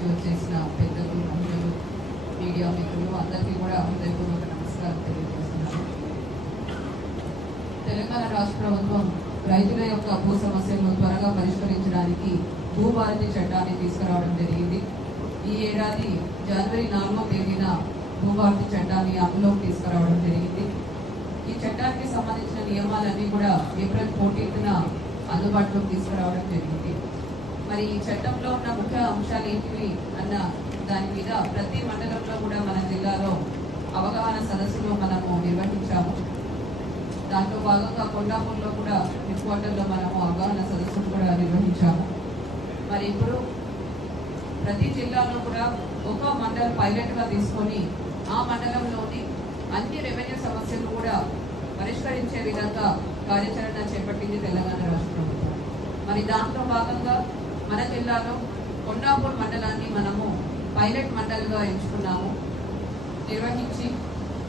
నుంచి వచ్చేసిన పెద్దలు మహిళలు మీడియా మిత్రులు అందరికీ కూడా హృదయపూర్వక నమస్కారం తెలియజేస్తున్నారు తెలంగాణ రాష్ట్ర ప్రభుత్వం రైతుల యొక్క భూ సమస్యలను త్వరగా పరిష్కరించడానికి భూభారతి చట్టాన్ని తీసుకురావడం జరిగింది. ఈ ఏడాది జనవరి నాలుగో తేదీన భూభారతి చట్టాన్ని అమలులోకి తీసుకురావడం జరిగింది. ఈ చట్టానికి సంబంధించిన నియమాలన్నీ కూడా ఏప్రిల్ ఫోర్టీన్త్న అందుబాటులోకి తీసుకురావడం జరిగింది. మరి ఈ చట్టంలో ఉన్న ముఖ్య అంశాలు ఏంటివి అన్న దాని మీద ప్రతి మండలంలో కూడా మన జిల్లాలో అవగాహన సదస్సులు మనము నిర్వహించాము. దాంట్లో భాగంగా కొండాపూర్లో కూడా హెడ్ క్వార్టర్లో మనము అవగాహన సదస్సులు కూడా నిర్వహించాము. మరి ఇప్పుడు ప్రతి జిల్లాలో కూడా ఒక మండలం పైలట్గా తీసుకొని ఆ మండలంలోని అన్ని రెవెన్యూ సమస్యలు కూడా పరిష్కరించే విధంగా కార్యాచరణ చేపట్టింది తెలంగాణ రాష్ట్ర ప్రభుత్వం. మరి దాంట్లో భాగంగా మన జిల్లాలో కొండాపూర్ మండలాన్ని మనము పైలట్ మండలిగా ఎంచుకున్నాము. నిర్వహించి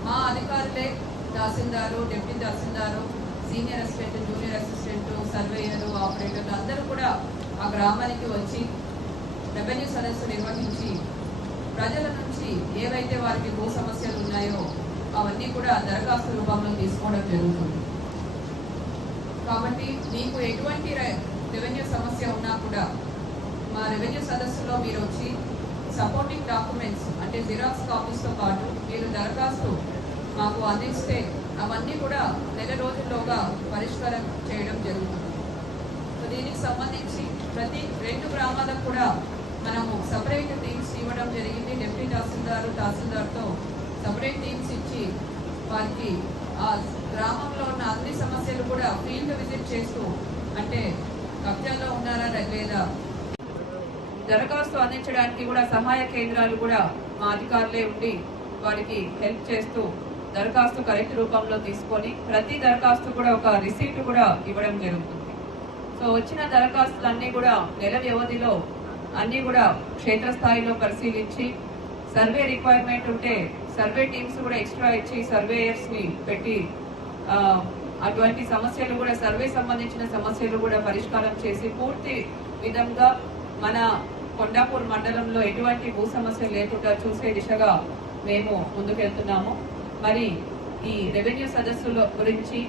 మా అధికారులే tahsildar deputy tahsildar senior assistant junior assistant surveyor ఆపరేటర్లు అందరూ కూడా ఆ గ్రామానికి వచ్చి రెవెన్యూ సదస్సు నిర్వహించి ప్రజల నుంచి ఏవైతే వారికి భూ సమస్యలు ఉన్నాయో అవన్నీ కూడా దరఖాస్తు రూపంలో తీసుకోవడం జరుగుతుంది. కాబట్టి మీకు ఎటువంటి రెవెన్యూ సమస్య ఉన్నా కూడా రెవెన్యూ సదస్సులో మీరు వచ్చి సపోర్టింగ్ డాక్యుమెంట్స్ అంటే జిరాక్స్ కాపీస్తో పాటు మీరు దరఖాస్తు మాకు అందిస్తే అవన్నీ కూడా నెల రోజుల్లోగా పరిష్కారం చేయడం జరుగుతుంది. సో దీనికి సంబంధించి ప్రతి రెండు గ్రామాలకు కూడా మనము సపరేట్ టీమ్స్ ఇవ్వడం జరిగింది. డిప్యూటీ తహసీల్దార్ తహసీల్దార్తో సపరేట్ టీమ్స్ ఇచ్చి వారికి ఆ గ్రామంలో ఉన్న అన్ని సమస్యలు కూడా ఫీల్డ్ విజిట్ చేస్తూ అంటే కబ్జాలో ఉన్నారా లేదా దరఖాస్తు అందించడానికి కూడా సహాయ కేంద్రాలు కూడా మా అధికారులే ఉండి వారికి హెల్ప్ చేస్తూ దరఖాస్తు కరెక్ట్ రూపంలో తీసుకొని ప్రతి దరఖాస్తు కూడా ఒక రిసీట్ కూడా ఇవ్వడం జరుగుతుంది. సో వచ్చిన దరఖాస్తులన్నీ కూడా నెల వ్యవధిలో అన్నీ కూడా క్షేత్రస్థాయిలో పరిశీలించి సర్వే రిక్వైర్మెంట్ ఉంటే సర్వే టీమ్స్ కూడా ఎక్స్ట్రా ఇచ్చి సర్వేయర్స్ని పెట్టి అటువంటి సమస్యలు కూడా సర్వే సంబంధించిన సమస్యలు కూడా పరిష్కారం చేసి పూర్తి విధంగా మన కొండాపూర్ మండలంలో ఎటువంటి భూ సమస్యలు లేకుండా చూసే దిశగా మేము ముందుకెళ్తున్నాము. మరి ఈ రెవెన్యూ సదస్సుల గురించి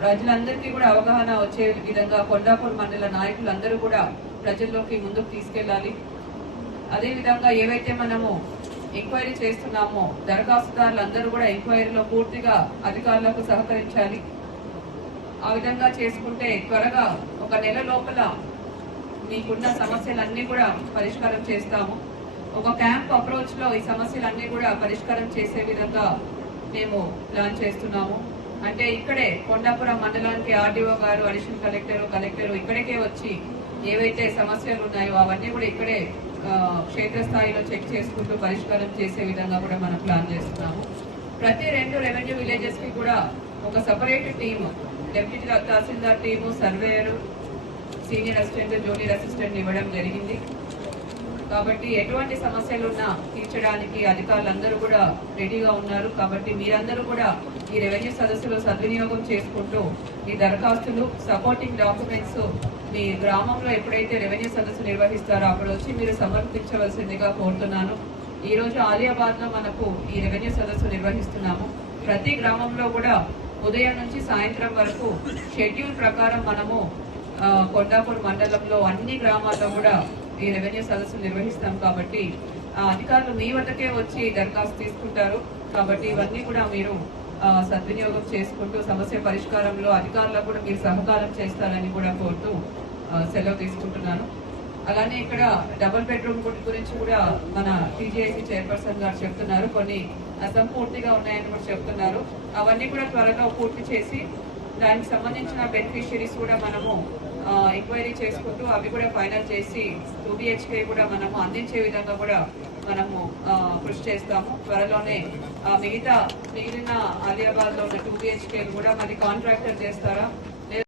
ప్రజలందరికీ కూడా అవగాహన వచ్చే విధంగా కొండాపూర్ మండల నాయకులందరూ కూడా ప్రజల్లోకి ముందుకు తీసుకెళ్ళాలి. అదేవిధంగా ఏవైతే మనము ఎంక్వైరీ చేస్తున్నామో దరఖాస్తుదారులు అందరూ కూడా ఎంక్వైరీలో పూర్తిగా అధికారులకు సహకరించాలి. ఆ విధంగా చేసుకుంటే త్వరగా ఒక నెల లోపల మీకున్న సమస్యలన్నీ కూడా పరిష్కారం చేస్తాము. ఒక క్యాంప్ అప్రోచ్లో ఈ సమస్యలన్నీ కూడా పరిష్కారం చేసే విధంగా మేము ప్లాన్ చేస్తున్నాము. అంటే ఇక్కడే కొండాపురం మండలానికి ఆర్డీఓ గారు అడిషనల్ కలెక్టర్ కలెక్టర్ ఇక్కడికే వచ్చి ఏవైతే సమస్యలు ఉన్నాయో అవన్నీ కూడా ఇక్కడే క్షేత్రస్థాయిలో చెక్ చేసుకుంటూ పరిష్కారం చేసే విధంగా కూడా మనం ప్లాన్ చేస్తున్నాము. ప్రతి రెండు రెవెన్యూ విలేజెస్కి కూడా ఒక separate team deputy tahsildar team surveyor senior assistant junior assistant ఇవ్వడం జరిగింది. కాబట్టి ఎటువంటి సమస్యలున్నా తీర్చడానికి అధికారులందరూ కూడా రెడీగా ఉన్నారు. కాబట్టి మీరందరూ కూడా ఈ రెవెన్యూ సదస్సులో సద్వినియోగం చేసుకుంటూ మీ దరఖాస్తులు సపోర్టింగ్ డాక్యుమెంట్స్ మీ గ్రామంలో ఎప్పుడైతే రెవెన్యూ సదస్సు నిర్వహిస్తారో అక్కడ వచ్చి మీరు సమర్పించవలసిందిగా కోరుతున్నాను. ఈ రోజు ఆలియాబాద్లో మనకు ఈ రెవెన్యూ సదస్సు నిర్వహిస్తున్నాము. ప్రతి గ్రామంలో కూడా ఉదయం నుంచి సాయంత్రం వరకు షెడ్యూల్ ప్రకారం మనము కొండాపూర్ మండలంలో అన్ని గ్రామాల్లో కూడా ఈ రెవెన్యూ సదస్సు నిర్వహిస్తాం కాబట్టి ఆ అధికారులు మీ వద్దకే వచ్చి దరఖాస్తు తీసుకుంటారు. కాబట్టి ఇవన్నీ కూడా మీరు సద్వినియోగం చేసుకుంటూ సమస్య పరిష్కారంలో అధికారులకు కూడా మీరు సహకారం చేస్తారని కూడా కోరుతూ సెలవు తీసుకుంటున్నాను. అలానే ఇక్కడ డబుల్ బెడ్రూమ్ గురించి కూడా మన టీజీఐసీ చైర్పర్సన్ గారు చెప్తున్నారు. కొన్ని అసంపూర్తిగా ఉన్నాయని కూడా చెప్తున్నారు. అవన్నీ కూడా త్వరగా పూర్తి చేసి దానికి సంబంధించిన బెనిఫిషియరీస్ కూడా మనము ఎంక్వైరీ చేసుకుంటూ అవి కూడా ఫైనల్ చేసి టూ బిహెచ్కే కూడా మనము అందించే విధంగా కూడా మనము ఆ, కృషి చేస్తాము. త్వరలోనే మిగతా మిగిలిన ఆలియాబాద్లో ఉన్న టూ బిహెచ్కే కూడా మరి కాంట్రాక్టర్ చేస్తారా?